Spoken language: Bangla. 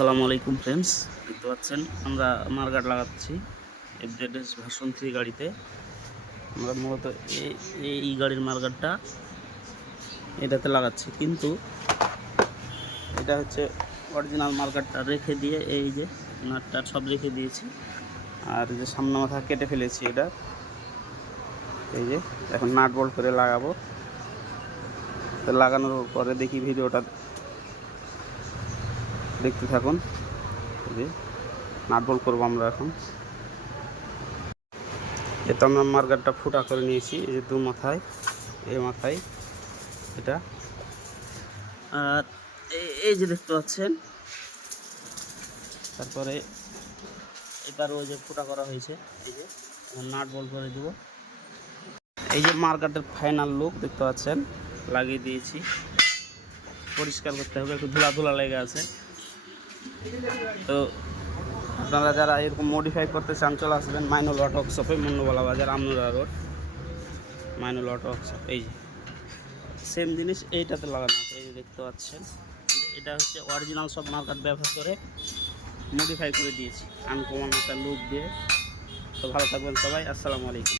আসসালামু আলাইকুম ফ্রেন্ডস, দেখতে পাচ্ছেন আমরা মার্গার লাগাচ্ছি এফজেডএস ভার্সন 3 গাড়িতে। আমরা মূলত এই গাড়ির মার্গারটা এটাতে লাগাচ্ছি, কিন্তু এটা হচ্ছে অরিজিনাল মার্গারটা রেখে দিয়ে এই যে নাটটা সব রেখে দিয়েছি, আর যে সামনে মাথা কেটে ফেলেছি এটা। এই যে এখন নাট বল্ট করে লাগাবো। তো লাগানোর পরে দেখি ভিডিওটা দেখতে থাকুন। যে নাট বল্ট করবো আমরা এখন। এটা আমরা মার্গারটা ফুটা করে নিয়েছি, এই যে দু মাথায়, এই মাথায় এটা, আর এই যে দেখতে পাচ্ছেন। তারপরে এটারও যে ফুটা করা হয়েছে, এই যে নাট বল্ট করে দেব। এই যে মার্গারটার ফাইনাল লুক দেখতে পাচ্ছেন, লাগিয়ে দিয়েছি। পরিষ্কার করতে হবে, একটু ধুলা লেগে আছে। তো আপনারা যারা এরকম মডিফাই করতে চান চলে আসবেন মাইনুল অটো ওয়ার্কশপে, মন্নুবালা বাজার, Amnura road, Mainul auto workshop. এই যে সেম জিনিস এইটাতে লাগানো আছে, এই যে দেখতে পাচ্ছেন। এটা হচ্ছে অরিজিনাল সব মার্কার ব্যবহার করে মডিফাই করে দিয়েছি আনকমন একটা লুক দিয়ে। তো ভালো থাকবেন সবাই, আসসালামু আলাইকুম।